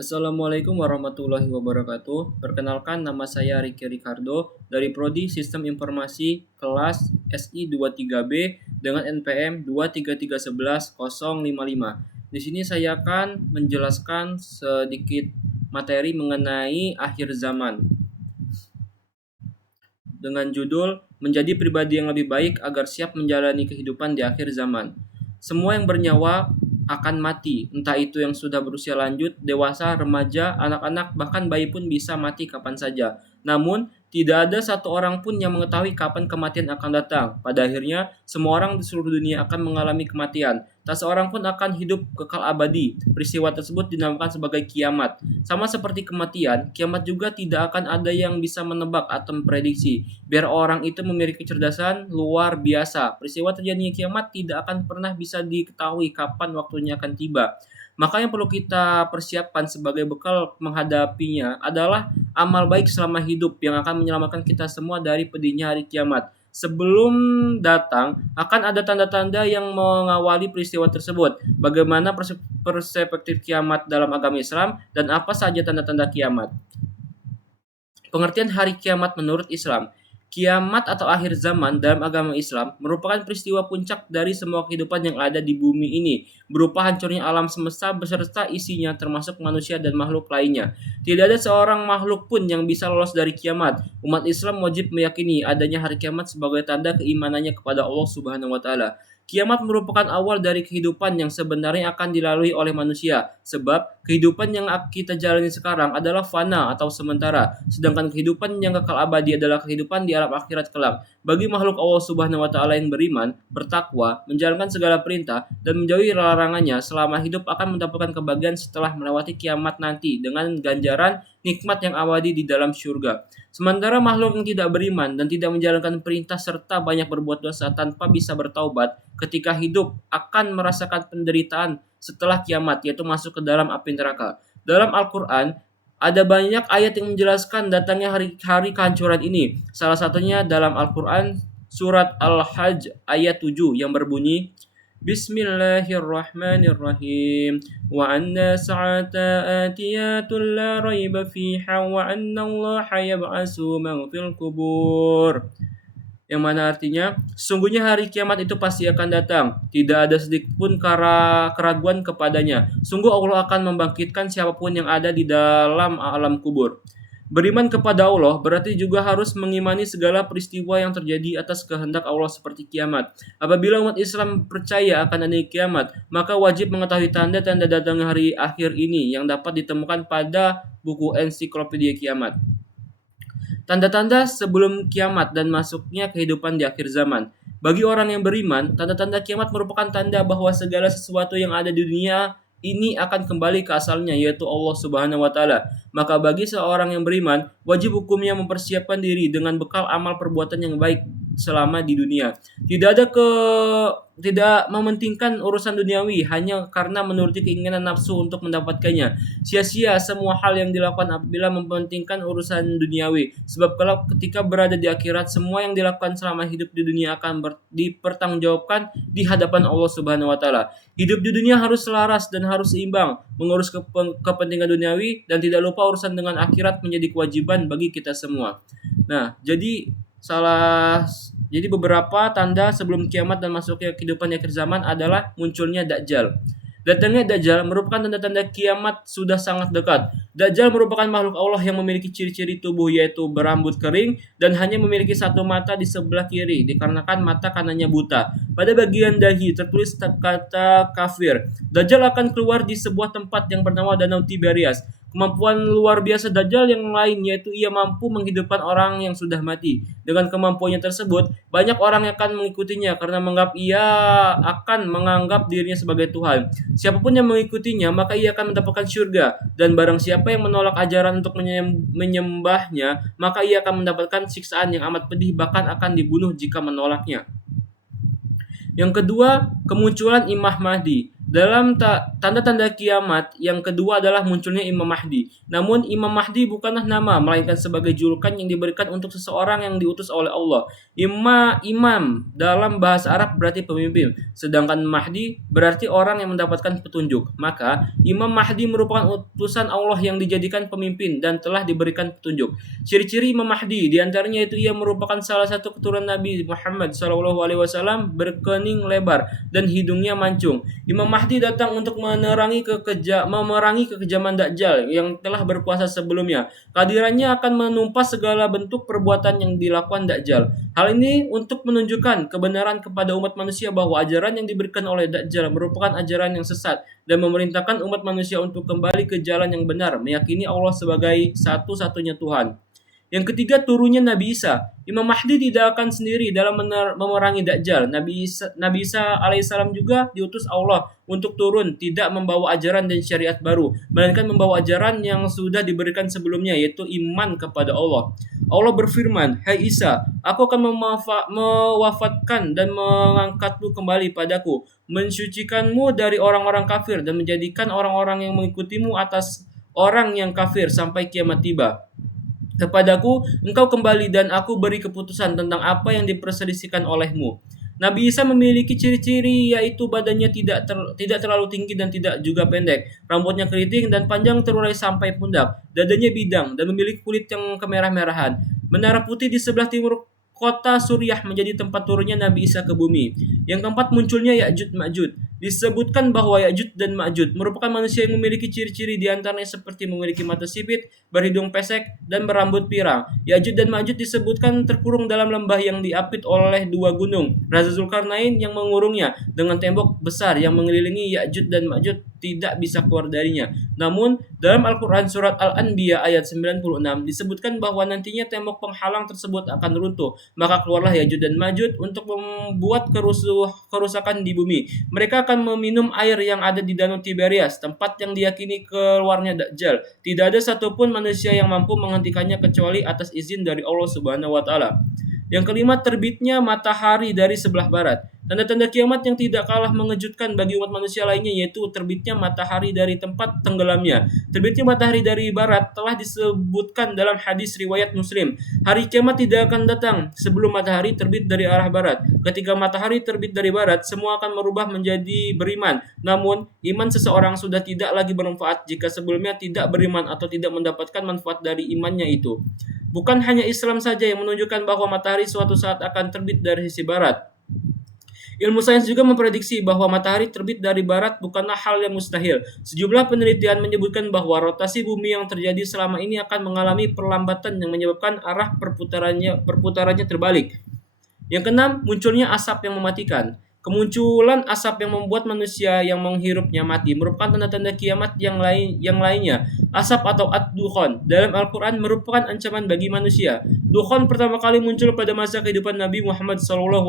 Assalamualaikum warahmatullahi wabarakatuh. Perkenalkan, nama saya Ricky Ricardo dari Prodi Sistem Informasi kelas SI 23B dengan NPM 23311-055. Di sini saya akan menjelaskan sedikit materi mengenai akhir zaman dengan judul Menjadi Pribadi yang Lebih Baik Agar Siap Menjalani Kehidupan di Akhir Zaman. Semua yang bernyawa akan mati, entah itu yang sudah berusia lanjut, dewasa, remaja, anak-anak, bahkan bayi pun bisa mati kapan saja. Namun, tidak ada satu orang pun yang mengetahui kapan kematian akan datang. Pada akhirnya, semua orang di seluruh dunia akan mengalami kematian. Tak seorang pun akan hidup kekal abadi. Peristiwa tersebut dinamakan sebagai kiamat. Sama seperti kematian, kiamat juga tidak akan ada yang bisa menebak atau memprediksi. Biar orang itu memiliki kecerdasan luar biasa, peristiwa terjadinya kiamat tidak akan pernah bisa diketahui kapan waktunya akan tiba. Maka yang perlu kita persiapkan sebagai bekal menghadapinya adalah amal baik selama hidup yang akan menyelamatkan kita semua dari pedihnya hari kiamat. Sebelum datang, akan ada tanda-tanda yang mengawali peristiwa tersebut. Bagaimana perspektif kiamat dalam agama Islam dan apa saja tanda-tanda kiamat. Pengertian hari kiamat menurut Islam. Kiamat atau akhir zaman dalam agama Islam merupakan peristiwa puncak dari semua kehidupan yang ada di bumi ini, berupa hancurnya alam semesta beserta isinya termasuk manusia dan makhluk lainnya. Tidak ada seorang makhluk pun yang bisa lolos dari kiamat. Umat Islam wajib meyakini adanya hari kiamat sebagai tanda keimanannya kepada Allah Subhanahu wa taala. Kiamat merupakan awal dari kehidupan yang sebenarnya akan dilalui oleh manusia, sebab kehidupan yang kita jalani sekarang adalah fana atau sementara, sedangkan kehidupan yang kekal abadi adalah kehidupan di alam akhirat kelak. Bagi makhluk Allah Subhanahu wa taala yang beriman, bertakwa, menjalankan segala perintah dan menjauhi larangannya selama hidup akan mendapatkan kebahagiaan setelah melewati kiamat nanti dengan ganjaran nikmat yang abadi di dalam syurga. Sementara makhluk yang tidak beriman dan tidak menjalankan perintah serta banyak berbuat dosa tanpa bisa bertaubat ketika hidup akan merasakan penderitaan setelah kiamat, yaitu masuk ke dalam api neraka. Dalam Al-Quran, ada banyak ayat yang menjelaskan datangnya hari kehancuran ini. Salah satunya dalam Al-Quran surat Al-Hajj ayat 7 yang berbunyi, Bismillahirrahmanirrahim. Wa anna sa'ata atiyatun la raiba fiha wa anna Allah yab'asu man fil kubur. Yang mana artinya, sesungguhnya hari kiamat itu pasti akan datang. Tidak ada sedikit pun keraguan kepadanya. Sungguh Allah akan membangkitkan siapapun yang ada di dalam alam kubur. Beriman kepada Allah berarti juga harus mengimani segala peristiwa yang terjadi atas kehendak Allah seperti kiamat. Apabila umat Islam percaya akan adanya kiamat, maka wajib mengetahui tanda-tanda datang hari akhir ini yang dapat ditemukan pada buku ensiklopedia kiamat. Tanda-tanda sebelum kiamat dan masuknya kehidupan di akhir zaman. Bagi orang yang beriman, tanda-tanda kiamat merupakan tanda bahwa segala sesuatu yang ada di dunia ini akan kembali ke asalnya, yaitu Allah Subhanahu wa taala. Maka bagi seorang yang beriman, wajib hukumnya mempersiapkan diri dengan bekal amal perbuatan yang baik selama di dunia. Tidak mementingkan urusan duniawi hanya karena menuruti keinginan nafsu untuk mendapatkannya. Sia-sia semua hal yang dilakukan apabila mementingkan urusan duniawi. Sebab kalau ketika berada di akhirat, semua yang dilakukan selama hidup di dunia akan dipertanggungjawabkan di hadapan Allah Subhanahu wa taala. Hidup di dunia harus selaras dan harus seimbang, mengurus kepentingan duniawi dan tidak lupa urusan dengan akhirat menjadi kewajiban bagi kita semua. Nah, jadi beberapa tanda sebelum kiamat dan masuknya kehidupan di akhir zaman adalah munculnya Dajjal. Datangnya Dajjal merupakan tanda-tanda kiamat sudah sangat dekat. Dajjal merupakan makhluk Allah yang memiliki ciri-ciri tubuh yaitu berambut kering dan hanya memiliki satu mata di sebelah kiri dikarenakan mata kanannya buta. Pada bagian dahi tertulis kata kafir. Dajjal akan keluar di sebuah tempat yang bernama Danau Tiberias. Kemampuan luar biasa Dajjal yang lain yaitu ia mampu menghidupkan orang yang sudah mati. Dengan kemampuannya tersebut, banyak orang yang akan mengikutinya karena ia akan menganggap dirinya sebagai Tuhan. Siapapun yang mengikutinya, maka ia akan mendapatkan surga. Dan barang siapa yang menolak ajaran untuk menyembahnya, maka ia akan mendapatkan siksaan yang amat pedih, bahkan akan dibunuh jika menolaknya. Yang kedua, kemunculan Imam Mahdi. Dalam tanda-tanda kiamat yang kedua adalah munculnya Imam Mahdi. Namun Imam Mahdi bukanlah nama, melainkan sebagai julukan yang diberikan untuk seseorang yang diutus oleh Allah. Imam dalam bahasa Arab berarti pemimpin, sedangkan Mahdi berarti orang yang mendapatkan petunjuk. Maka Imam Mahdi merupakan utusan Allah yang dijadikan pemimpin dan telah diberikan petunjuk. Ciri-ciri Imam Mahdi diantaranya itu ia merupakan salah satu keturunan Nabi Muhammad SAW, berkening lebar dan hidungnya mancung. Imam Mahdi datang untuk memerangi kekejaman Dajjal yang telah berkuasa sebelumnya. Kehadirannya akan menumpas segala bentuk perbuatan yang dilakukan Dajjal. Hal ini untuk menunjukkan kebenaran kepada umat manusia bahwa ajaran yang diberikan oleh Dajjal merupakan ajaran yang sesat dan memerintahkan umat manusia untuk kembali ke jalan yang benar, meyakini Allah sebagai satu-satunya Tuhan. Yang ketiga, turunnya Nabi Isa. Imam Mahdi tidak akan sendiri dalam memerangi Dajjal. Nabi Isa alaihissalam juga diutus Allah untuk turun, tidak membawa ajaran dan syariat baru, melainkan membawa ajaran yang sudah diberikan sebelumnya, yaitu iman kepada Allah. Allah berfirman, "Hai Isa, aku akan mewafatkan dan mengangkatmu kembali padaku, mensucikanmu dari orang-orang kafir dan menjadikan orang-orang yang mengikutimu atas orang yang kafir sampai kiamat tiba. Kepadaku engkau kembali dan aku beri keputusan tentang apa yang diperselisihkan olehmu." Nabi Isa memiliki ciri-ciri yaitu badannya tidak terlalu tinggi dan tidak juga pendek, rambutnya keriting dan panjang terurai sampai pundak, dadanya bidang dan memiliki kulit yang kemerah-merahan. Menara putih di sebelah timur kota Suriah menjadi tempat turunnya Nabi Isa ke bumi. Yang keempat, munculnya Ya'juj Ma'juj. Disebutkan bahwa Ya'juj dan Ma'juj merupakan manusia yang memiliki ciri-ciri diantaranya seperti memiliki mata sipit, berhidung pesek, dan berambut pirang. Ya'juj dan Ma'juj disebutkan terkurung dalam lembah yang diapit oleh dua gunung, Raja Zulkarnain yang mengurungnya dengan tembok besar yang mengelilingi Ya'juj dan Ma'juj tidak bisa keluar darinya. Namun, dalam Al-Quran Surat Al-Anbiya ayat 96 disebutkan bahwa nantinya tembok penghalang tersebut akan runtuh. Maka keluarlah Ya'juj dan Ma'juj untuk membuat kerusakan di bumi. Mereka akan meminum air yang ada di Danau Tiberias, tempat yang diyakini keluarnya Dajjal. Tidak ada satupun manusia yang mampu menghentikannya kecuali atas izin dari Allah Subhanahu wa Ta'ala. Yang kelima, terbitnya matahari dari sebelah barat. Tanda-tanda kiamat yang tidak kalah mengejutkan bagi umat manusia lainnya yaitu terbitnya matahari dari tempat tenggelamnya. Terbitnya matahari dari barat telah disebutkan dalam hadis riwayat Muslim. Hari kiamat tidak akan datang sebelum matahari terbit dari arah barat. Ketika matahari terbit dari barat, semua akan merubah menjadi beriman. Namun, iman seseorang sudah tidak lagi bermanfaat jika sebelumnya tidak beriman atau tidak mendapatkan manfaat dari imannya itu. Bukan hanya Islam saja yang menunjukkan bahwa matahari suatu saat akan terbit dari sisi barat. Ilmu sains juga memprediksi bahwa matahari terbit dari barat bukanlah hal yang mustahil. Sejumlah penelitian menyebutkan bahwa rotasi bumi yang terjadi selama ini akan mengalami perlambatan yang menyebabkan arah perputarannya terbalik. Yang keenam, munculnya asap yang mematikan. Kemunculan asap yang membuat manusia yang menghirupnya mati merupakan tanda-tanda kiamat yang lainnya. Asap atau ad-dukhon dalam Al-Quran merupakan ancaman bagi manusia. Dukhon pertama kali muncul pada masa kehidupan Nabi Muhammad SAW.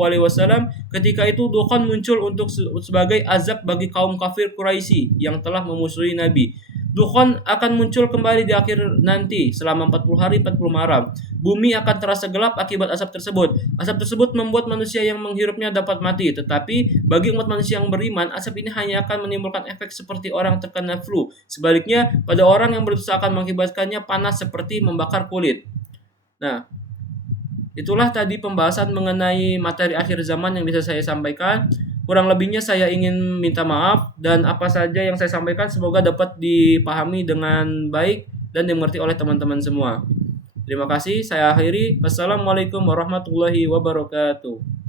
Ketika itu dukhon muncul untuk sebagai azab bagi kaum kafir Quraisy yang telah memusuhi Nabi. Dukhon akan muncul kembali di akhir nanti selama 40 hari 40 malam. Bumi akan terasa gelap akibat asap tersebut. Asap tersebut membuat manusia yang menghirupnya dapat mati. Tetapi bagi umat manusia yang beriman, asap ini hanya akan menimbulkan efek seperti orang terkena flu. Sebaliknya, pada orang yang berdosa akan mengakibatkannya panas seperti membakar kulit. Nah, itulah tadi pembahasan mengenai materi akhir zaman yang bisa saya sampaikan. Kurang lebihnya saya ingin minta maaf dan apa saja yang saya sampaikan semoga dapat dipahami dengan baik dan dimengerti oleh teman-teman semua. Terima kasih, saya akhiri. Wassalamualaikum warahmatullahi wabarakatuh.